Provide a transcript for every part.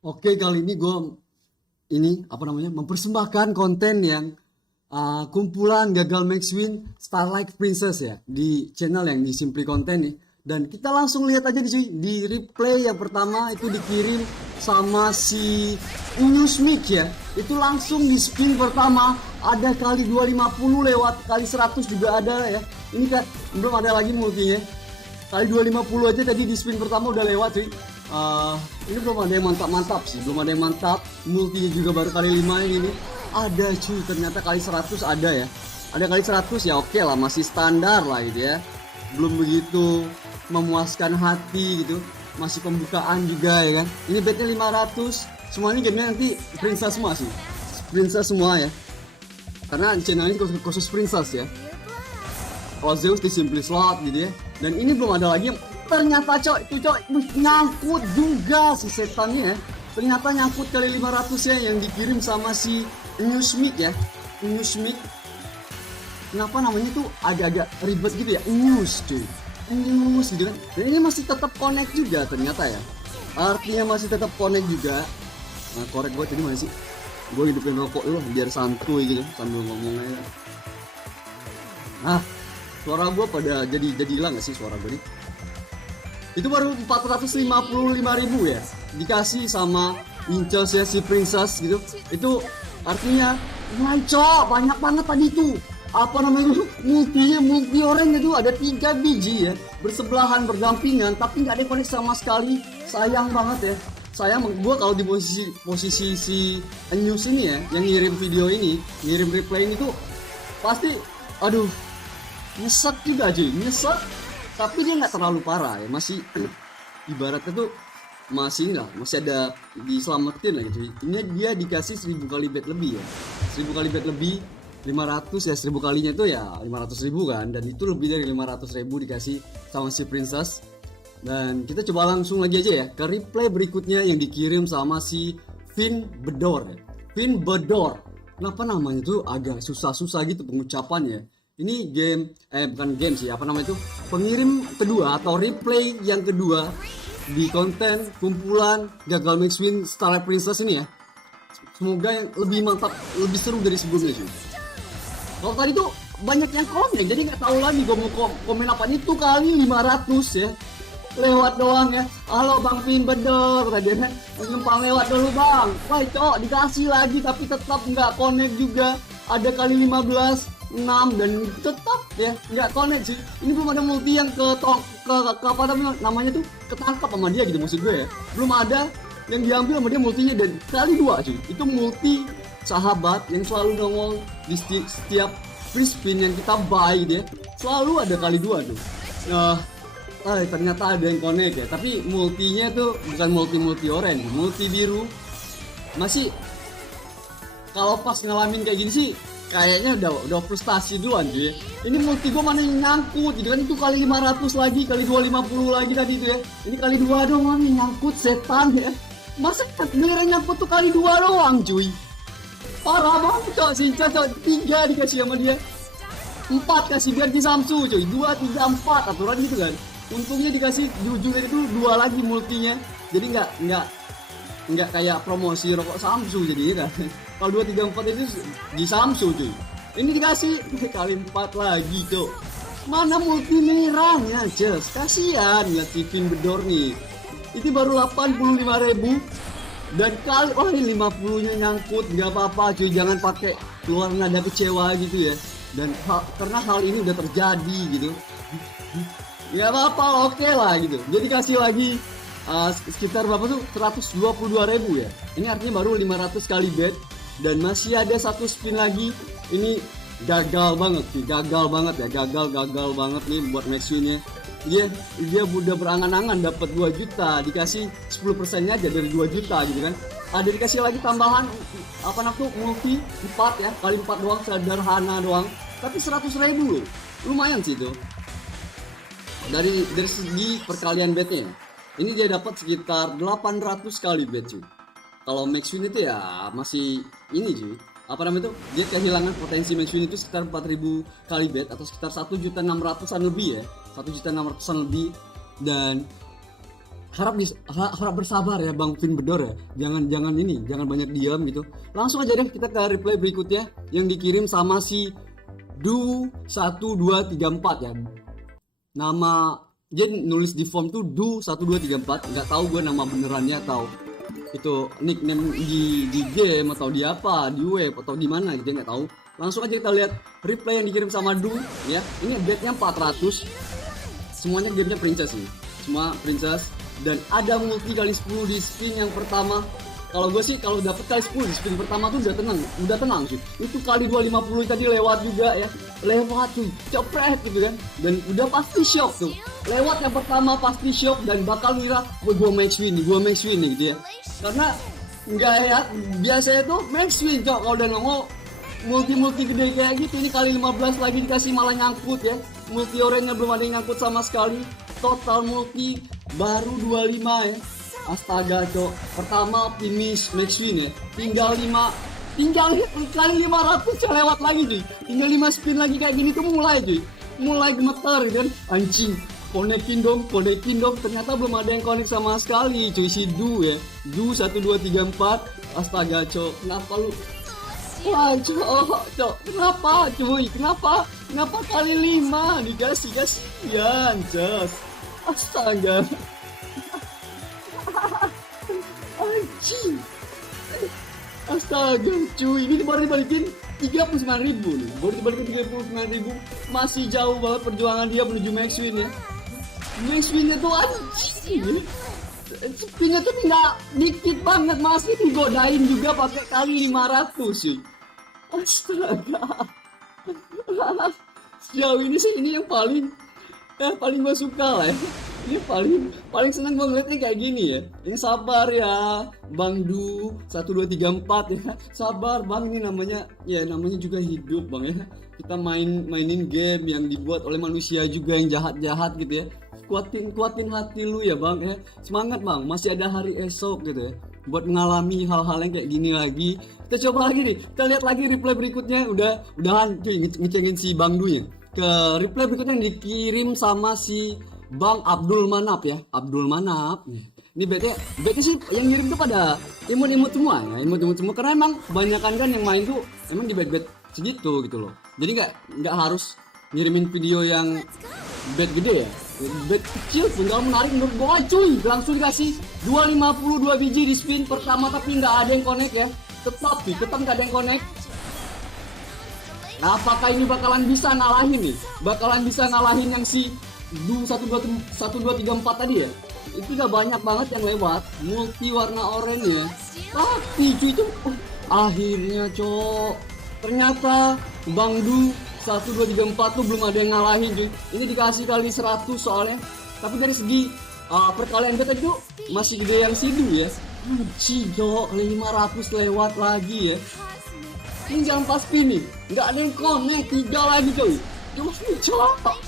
Oke, kali ini gue mempersembahkan konten yang kumpulan gagal max win Starlight Princess ya di channel yang di Simply Content nih. Dan kita langsung lihat aja di replay yang pertama itu dikirim sama si Newsmik ya. Itu langsung di spin pertama ada kali 250 lewat kali 100 juga ada ya. Ini kan belum ada lagi multinya. Kali 250 aja tadi di spin pertama udah lewat cuy. Ini belum ada yang mantap-mantap sih, belum ada yang mantap. Multinya juga baru kali 5 ini. Ada cuy, ternyata kali 100 ada ya. Ada kali 100 ya oke lah, masih standar lah gitu ya. Belum begitu memuaskan hati gitu. Masih pembukaan juga ya kan. Ini betnya 500. Semuanya gamenya nanti princess semua sih. Princess semua ya. Karena channel ini khusus princess ya. Kalau Zeus di Simply Slot gitu ya. Dan ini belum ada lagi yang ternyata nyangkut juga si setannya ya. Ternyata nyangkut kali 500 ya yang dikirim sama si Newsmik ya. Newsmik. Kenapa namanya tuh agak-agak ribet gitu ya? News cuy. News gitu kan. Dan ini masih tetap connect juga ternyata ya. Artinya masih tetap connect juga. Nah, korek gue tadi mana sih? Gue hidupin rokok dulu biar santuy gitu sambil ngomong aja. Nah, suara gue pada jadi hilang gak sih suara gue nih? Itu baru 455.000 ya dikasih sama Incas ya si Princess gitu. Itu artinya ngaco banyak banget tadi itu. Apa namanya itu multi orange itu ada 3 biji ya bersebelahan berdampingan tapi nggak ada koneksi sama sekali. Sayang banget ya. Sayang gue kalau di posisi si News ini ya yang ngirim video ini, ngirim replay ini tuh pasti aduh nyesek juga cuy, nyesek. Tapi dia nggak terlalu parah ya, masih ibaratnya tuh masih ada diselamatin lah gitu. Ini dia dikasih 1000 kali bet lebih ya, 1000 kali bet lebih, 500 ya, 1000 kalinya itu ya 500.000 kan, dan itu lebih dari 500.000 dikasih sama si Princess. Dan kita coba langsung lagi aja ya ke replay berikutnya yang dikirim sama si Vin Bedor ya. Vin Bedor, kenapa namanya tuh agak susah-susah gitu pengucapannya. Ini game, bukan game sih, apa namanya itu, pengirim kedua atau replay yang kedua di konten kumpulan gagal max win Starlight Princess ini ya. Semoga yang lebih mantap, lebih seru dari sebelumnya sih. Kalau tadi tuh banyak yang komen, jadi nggak tahu lagi gue mau komen apa. Itu kali 500 ya, lewat doang ya. Halo Bang Vin Bedor tadi kan, numpang lewat dulu bang. Wah cok dikasih lagi tapi tetap nggak connect juga. Ada kali 15 6 dan tetap ya nggak connect sih. Ini belum ada multi yang ke apa namanya tuh ketangkap sama dia gitu maksud gue ya. Belum ada yang diambil sama dia multinya dan kali 2 cuy. Itu multi sahabat yang selalu nongol di setiap free spin yang kita buy dia. Selalu ada kali 2 tuh. Ternyata ada yang connect ya. Tapi multinya tuh bukan multi orange, multi biru. Masih kalau pas ngalamin kayak gini sih kayaknya udah frustasi duluan cuy. Ini multi gue mana yang nyangkut gitu kan. Itu kali 500 lagi, kali 250 lagi tadi itu ya. Ini kali 2 doang nih nyangkut setan ya. Masa beneran nyangkut tuh kali 2 doang cuy. Parah banget cok, Sinca cok 3 dikasih sama dia. 4 kasih biar di Samsu cuy. 2, 3, 4 aturan gitu kan. Untungnya dikasih di ujungnya itu 2 lagi multinya. Jadi nggak kayak promosi rokok Samsu jadi kan. Kalau 2, 3, 4 itu di Samsu cuy. Ini dikasih kali 4 lagi cok. Mana multi merahnya Just. Kasihan lihat si Vin Bedor nih. Itu baru 85.000 dan kali 50 nya nyangkut. Gak apa-apa cuy, jangan pakai keluar nada kecewa gitu ya. Dan karena hal ini udah terjadi gitu. Ya apa-apa oke lah gitu. Jadi kasih lagi sekitar berapa tuh 122.000 ya. Ini artinya baru 500 kali bet. Dan masih ada 1 spin lagi. Ini gagal banget sih, gagal banget banget nih buat max winnya. Dia udah berangan-angan dapat 2 juta, dikasih 10%-nya aja dari 2 juta gitu kan. Ada dikasih lagi tambahan apa namanya multi 4 ya, kali 4 doang, sederhana doang. Tapi 100.000 loh. Lumayan sih itu. Dari segi perkalian betnya. Ini dia dapat sekitar 800 kali bet cuy. Kalau max win itu ya masih ini cuy. Apa namanya itu? Dia kehilangan potensi max win itu sekitar 4.000 kali bet atau sekitar 1.600.000-an lebih ya. 1.600.000-an lebih. Dan harap bersabar ya Bang Vin Bedor ya. Jangan banyak diam gitu. Langsung aja deh kita ke replay berikutnya yang dikirim sama si Du1234 ya. Nama dia nulis di form tuh Du1234, nggak tahu gue nama benerannya atau itu nickname di game atau di apa, di web atau di mana gitu, nggak tahu. Langsung aja kita lihat replay yang dikirim sama Du ya. Ini bet-nya 400. Semuanya gamenya princess nih. Semua princess dan ada multi kali 10 di spin yang pertama. Kalau gue sih kalau dapet kali 10 di spin pertama tuh udah tenang sih. Itu kali 250 tadi lewat juga ya. Lewat tuh, cepret gitu kan. Dan udah pasti shock tuh. Lewat yang pertama pasti shock dan bakal ngira gue max win nih gitu ya. Karena enggak ya, biasanya tuh max win cok kalau udah nongol multi gede kayak gitu. Ini kali 15 lagi dikasih malah nyangkut ya. Multi oranye belum ada yang nyangkut sama sekali. Total multi baru 25 ya. Astaga cok, pertama finish max win ya. Tinggal kali 500 ya lewat lagi cuy. Tinggal 5 spin lagi kayak gini tuh mulai cuy. Mulai gemeter kan. Anjing, konekin dong. Ternyata belum ada yang connect sama sekali cuy. Si Du ya, Du 1234. Astaga cok, kenapa lu? Wah cok, kenapa cuy? Kenapa kali 5 dikasih kasihan jos. Astaga. Anjing. Astaga cuy, ini baru dibalikin 39.000 nih. Baru dibalikin 39.000. Masih jauh banget perjuangan dia menuju max win ya. Max winnya tuh anjing. Spinnya tuh tinggal dikit banget, masih digodain juga pakai kali 500 cuy. Astaga. Sejauh ini sih ini yang paling gue suka lah ya. Ini paling seneng gue ngeliatnya kayak gini ya. Ini sabar ya Bang Du 1234 ya. Sabar Bang, ini namanya juga hidup Bang ya. Kita mainin game yang dibuat oleh manusia juga yang jahat-jahat gitu ya. Kuatin hati lu ya Bang ya. Semangat Bang, masih ada hari esok gitu ya. Buat mengalami hal-hal yang kayak gini lagi. Kita coba lagi nih. Kita lihat lagi replay berikutnya. Udahan cuy ngecengin si Bang Du nya. Ke replay berikutnya yang dikirim sama si Bang Abdul Manap ya. Abdul Manap. Ini betnya sih yang ngirim tuh pada imut semua ya. Imut semua karena emang kebanyakan kan yang main tuh emang di bet segitu gitu loh. Jadi nggak harus ngirimin video yang bet gede ya. Bet kecil pun gak menarik menurut gua cuy. Langsung dikasih 252 biji di spin pertama tapi nggak ada yang connect ya. Tetap nggak ada yang connect. Nah, apakah ini bakalan bisa ngalahin yang si Du 1234 tadi ya? Itu udah banyak banget yang lewat multi warna oranye. Tapi cuy itu akhirnya cok. Ternyata Bang Du 1234 tuh belum ada yang ngalahin cuy. Ini dikasih kali 100 soalnya. Tapi dari segi perkalian bet itu masih gede yang si Du ya. Anjing cok, 500 lewat lagi ya. Ini jangan pas spin nih, nggak ada yang connect, 3 lagi coy. Cuma cok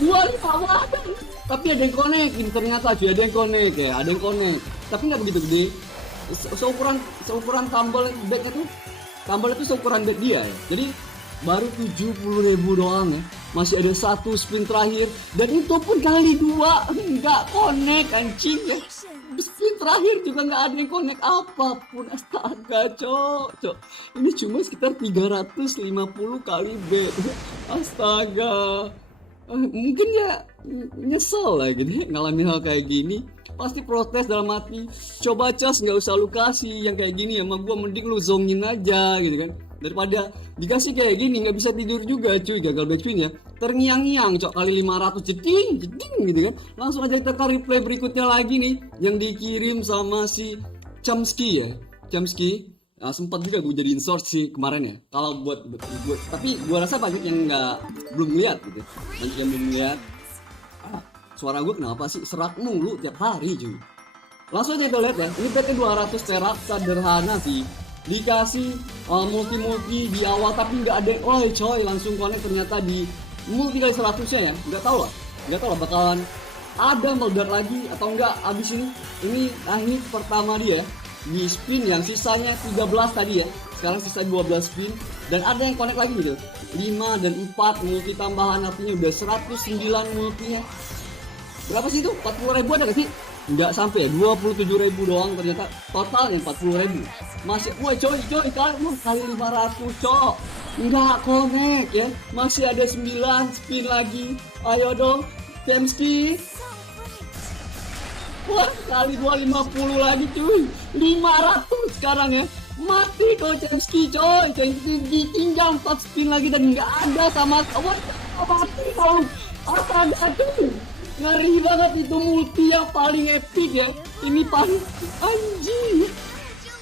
25 ada. Tapi ada yang connect, ini ternyata cuy, ada yang connect ya, ada yang connect. Tapi nggak begitu gede. Seukuran tumble betnya tuh, tumble itu seukuran bet dia ya. Jadi baru 70.000 doang ya. Masih ada 1 spin terakhir dan itu pun kali 2 nggak connect anjing ya. Spin terakhir juga nggak ada yang connect apapun. Astaga cok. Ini cuma sekitar 350 kali bet. Astaga. Mungkin ya nyesel lah gitu ngalamin hal kayak gini. Pasti protes dalam hati. Coba Cas nggak usah lu kasih yang kayak gini ya, sama gua mending lu zongin aja gitu kan. Daripada dikasih kayak gini nggak bisa tidur juga cuy, gagal back spin ya. Terngiang-ngiang cok kali 500 jeding gitu kan. Langsung aja kita ke replay berikutnya lagi nih yang dikirim sama si Chamsky ya. Chamsky sempat juga gue jadiin source sih kemarin ya. Kalau buat tapi gue rasa banyak yang belum lihat gitu. Banyak yang belum lihat. Suara gue kenapa sih serak mulu tiap hari cuy. Langsung aja kita lihat ya. Ini betnya 200 perak sederhana sih. Dikasih multi di awal tapi nggak ada yang coy langsung connect ternyata di multi kali 100-nya ya. Nggak tahu lah bakalan ada meledak lagi atau enggak abis ini akhir pertama dia di spin yang sisanya 13 tadi ya. Sekarang sisa 12 spin dan ada yang connect lagi gitu 5 dan 4 multi tambahan artinya udah 109 multinya. Berapa sih itu? 40.000 ada gak sih? nggak sampai 27.000 doang, ternyata totalnya 40.000. Masih woi coy kali 500 cok, nggak connect ya. Masih ada 9 spin lagi, ayo dong Chemsky. Wah, kali 250 lagi cuy, 500 sekarang ya. Mati kau Chemsky coy, Chemsky tinggal 4 spin lagi dan nggak ada sama. Wah, mati kau. Astaga cuy, ngeri banget, itu multi yang paling epic ya. Ini paling anjing.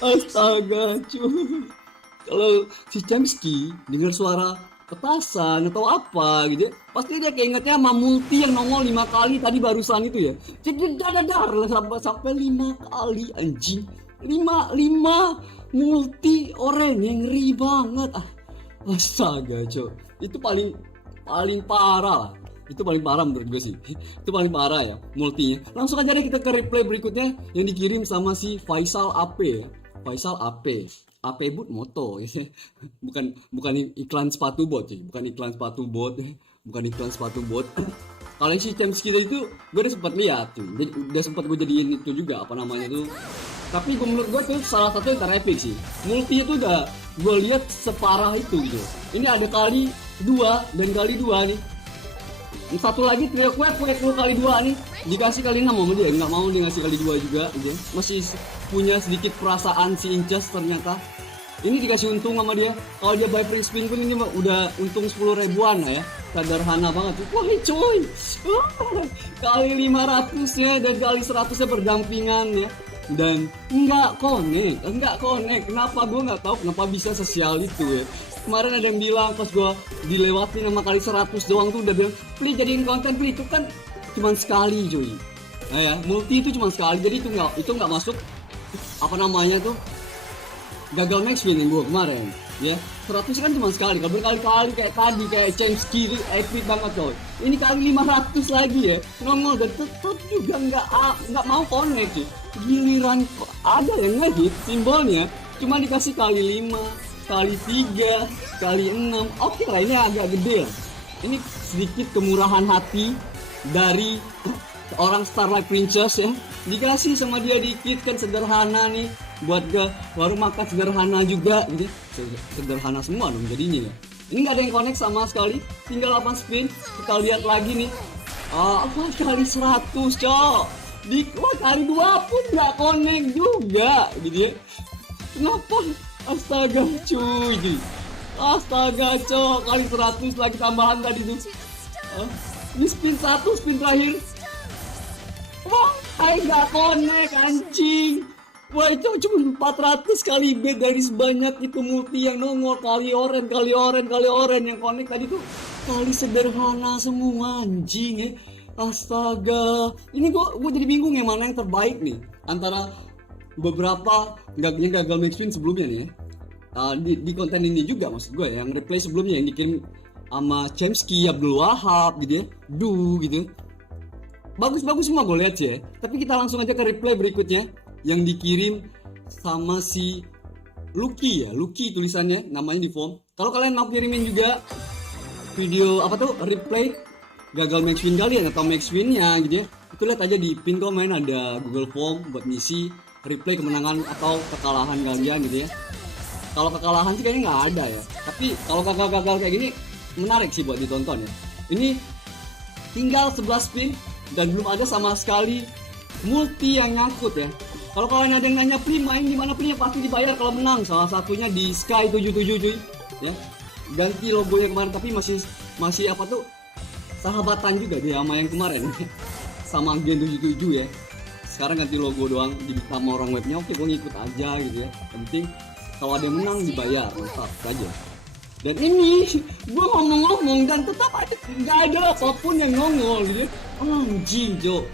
Astaga cuy, kalau si Chemsky dengar suara petasan atau apa gitu ya, pasti dia keingetnya sama multi yang nongol 5 kali tadi barusan itu ya. Jadi dadar sampai 5 kali anjing. 5 multi orange yang ngeri banget. Astaga cuy, itu paling parah lah. Itu paling parah menurut gue sih. Itu paling parah ya multinya. Langsung aja deh kita ke replay berikutnya yang dikirim sama si Faisal AP ya. Faisal AP Boot Moto ya. Bukan iklan sepatu bot sih, bukan iklan sepatu bot. Kalau si Chemsky itu gue udah sempat lihat tuh. Udah sempat gue jadiin itu juga apa namanya tuh. Tapi menurut gue tuh salah satu yang terepic sih. Multi itu udah gue lihat separah itu gitu. Ini ada kali 2 dan kali 2 nih. Satu lagi trio kue kali 2 nih, dikasih kali 6 sama dia, nggak mau dia ngasih kali 2 juga dia. Masih punya sedikit perasaan si Incas ternyata. Ini dikasih untung sama dia. Kalau dia buy free spin pun ini udah untung 10 ribuan ya. Sederhana banget. Wah coy, kali 500 ya dan kali 100 nya berdampingan ya. Dan nggak connect. Kenapa gue nggak tahu kenapa bisa sesial itu ya. Kemarin ada yang bilang pas gue dilewatin sama kali 100 doang tuh udah bilang please jadiin konten please. Itu kan cuma sekali cuy. Nah ya, multi itu cuma sekali, jadi itu nggak masuk apa namanya tuh gagal max win yang gue kemarin ya. 100 kan cuma sekali, kalau berkali-kali kayak tadi kayak Chemsky itu epic banget coy. Ini kali 500 lagi ya nongol dan tetap juga nggak mau connect sih. Giliran ada yang ngehit simbolnya cuma dikasih kali 5, kali 3, kali 6. Oke lah, ini agak gede lah. Ini sedikit kemurahan hati dari orang Starlight Princess ya. Dikasih sama dia dikit kan, sederhana nih. Buat ke warung makan sederhana juga gitu. Sederhana semua dong jadinya ya. Ini nggak ada yang connect sama sekali. Tinggal 8 spin. Kita lihat lagi nih. Kali 100 cok. Kali 2 pun nggak connect juga gitu ya. Kenapa? Astaga cuy. Astaga cok, kali 100 lagi tambahan tadi tuh. Ini spin 1, spin terakhir. Wah, nggak connect anjing. Wah, itu cuma 400 kali bet dari sebanyak itu multi yang nongol. Kali oren yang connect tadi tuh kali sederhana semua anjing ya. Astaga, ini gue jadi bingung yang mana yang terbaik nih antara beberapa gagal max win sebelumnya nih ya. Di konten ini juga maksud gue yang replay sebelumnya yang dikirim sama Chemsky, Abdul Wahab gitu ya, gitu. Bagus semua gue lihat sih ya. Tapi kita langsung aja ke replay berikutnya yang dikirim sama si Lucky tulisannya, namanya di form. Kalau kalian mau kirimin juga video replay gagal max win kalian atau max winnya gitu ya, itu lihat aja di pin komen ada Google Form buat ngisi replay kemenangan atau kekalahan kalian gitu ya. Kalau kekalahan sih kayaknya nggak ada ya, tapi kalau gagal kayak gini menarik sih buat ditonton ya. Ini tinggal 11 spin dan belum ada sama sekali multi yang nyangkut ya. Kalau kalian ada yang nanya Pri main gimana, Pri pasti dibayar kalau menang. Salah satunya di Sky 77 cuy ya. Ganti logonya kemarin tapi masih sahabatan juga dia sama yang kemarin sama Gen 77 ya. Sekarang ganti logo doang di sama orang webnya. Oke, gue ngikut aja gitu ya. Penting kalau ada yang menang dibayar, mantap aja. Dan ini gue ngomong dan tetap aja nggak ada apapun yang nongol gitu. Anjing Jo.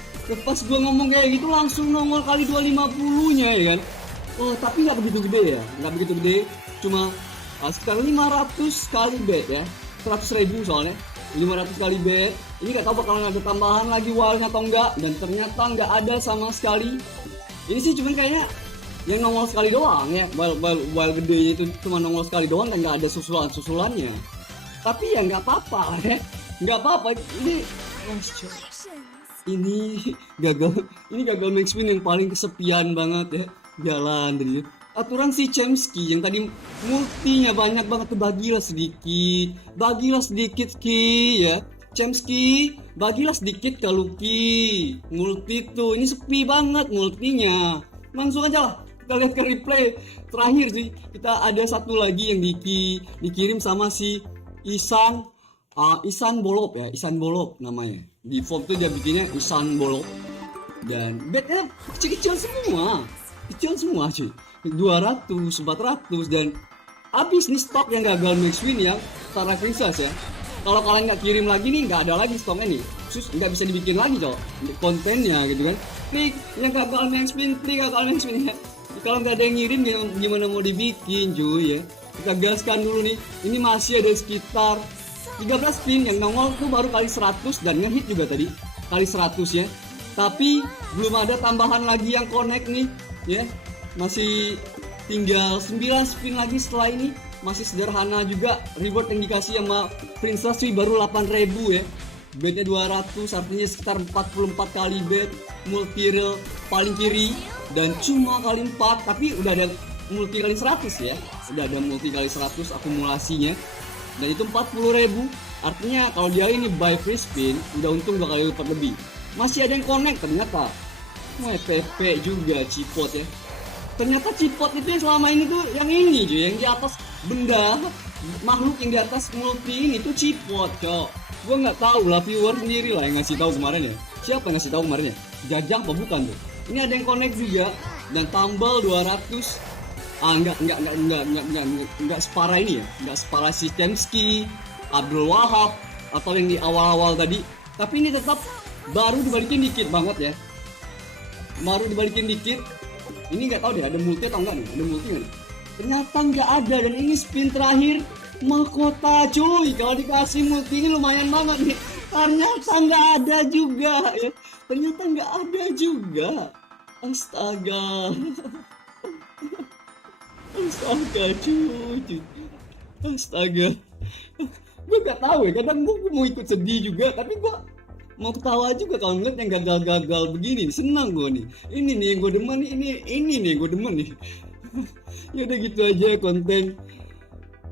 Pas gue ngomong kayak gitu langsung nongol kali 250 nya ya kan. Tapi nggak begitu gede ya, nggak begitu gede. Cuma sekitar 500 kali bet ya, 100.000 soalnya. 500 kali bet. Ini nggak tahu bakalan ada tambahan lagi wildnya atau enggak, dan ternyata nggak ada sama sekali. Ini sih cuman kayaknya yang nongol sekali doang ya, wild gedenya itu cuma nongol sekali doang dan nggak ada susulannya. Tapi ya nggak apa-apa ya, nggak apa-apa. ini gagal ini gagal max win yang paling kesepian banget ya, jalan dari aturan si Chemsky yang tadi multinya banyak banget tuh, bagilah sedikit Ki ya. Chemsky bagilah sedikit ke Lucky, multi tuh ini sepi banget multinya. Langsung aja lah kita lihat ke replay terakhir sih, kita ada satu lagi yang dikirim sama si Isan Bolop ya, Isan Bolop namanya. Di form tuh dia bikinnya Isan Bolop, dan betnya kecil-kecil semua cuy, 200, 400, dan habis nih stok yang gagal max win yang Starlight Princess ya. Kalau kalian nggak kirim lagi nih, nggak ada lagi stoknya nih, terus nggak bisa dibikin lagi cok kontennya gitu kan. Klik yang gagal max win, ya. Kalau nggak ada yang ngirim gimana mau dibikin cuy ya. Kita gaskan dulu nih, ini masih ada sekitar 13 spin, yang nongol tuh baru kali 100 dan ngehit juga tadi kali 100 ya. Tapi belum ada tambahan lagi yang connect nih ya. Masih tinggal 9 spin lagi setelah ini. Masih sederhana juga reward yang dikasih sama Princess sih, baru 8.000 ya. Betnya 200, artinya sekitar 44 kali bet. Multi reel paling kiri dan cuma kali 4, tapi udah ada multi kali 100 ya. Udah ada multi kali 100 akumulasinya. Dan itu 40.000. Artinya kalau dia ini buy free spin udah untung 2 kali lipat lebih. Masih ada yang connect ternyata. PP juga cipot ya. Ternyata cipot itu yang selama ini tuh yang ini cuy, yang di atas benda makhluk yang di atas multi ini tuh cipot cok. Gue nggak tahu lah, viewer sendiri lah yang ngasih tahu kemarin ya. Siapa yang ngasih tahu kemarin ya? Jajang apa bukan tuh? Ini ada yang connect juga dan tambal 200. Enggak separah ini ya, enggak separah si Chemsky, Abdul Wahab atau yang di awal-awal tadi. Tapi ini tetap baru dibalikin dikit banget ya. Baru dibalikin dikit. Ini nggak tahu deh ada multi atau enggak nih, ada multi nggak nih? Ternyata nggak ada, dan ini spin terakhir mahkota cuy. Kalau dikasih multi ini lumayan banget nih. Ternyata nggak ada juga ya. Ternyata nggak ada juga. Astaga. Astaga cuy. Astaga. Gue nggak tahu ya. Kadang gue mau ikut sedih juga, tapi gue mau ketawa juga kalau ngeliat yang gagal-gagal begini. Senang gue nih. Ini nih yang gue demen nih. Ini nih yang gue demen nih. Ya udah gitu aja konten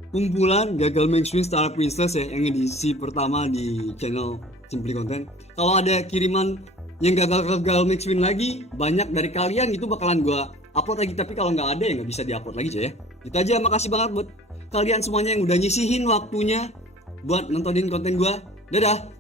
kumpulan gagal max win Starlight Princess ya, yang edisi pertama di channel Simply Content. Kalau ada kiriman yang gagal max win lagi banyak dari kalian, itu bakalan gue upload lagi. Tapi kalau nggak ada ya nggak bisa diupload lagi cuy ya. Itu aja. Makasih banget buat kalian semuanya yang udah nyisihin waktunya buat nontonin konten gue. Dadah.